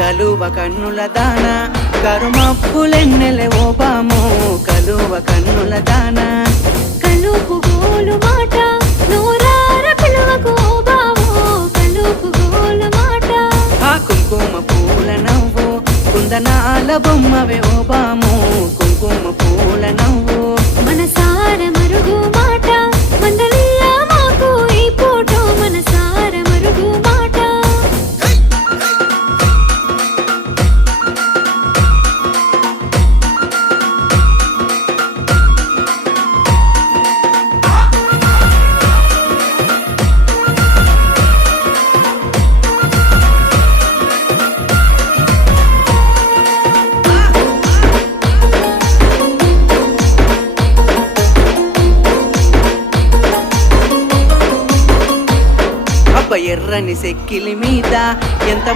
కలువ కన్నుల దాన కరుమప్పులెన్నెలే ఓ బామో కలువ కన్నుల దాన కలుపు గోలు మాట నూరార పిలువకు ఓ బావో కలుపు గోలు మాట ఆ కుంకుమ పూల నవ్వు కుందనాల బొమ్మవే ఓ బామో కుంకుమ పూల నవ్వు మనసార మరుగు మాట మందలియ మాకు ఈ ఫోటో మనసార మరుగు మాట అబ్బ ఎర్రని సెక్కిలి మీద ఎంత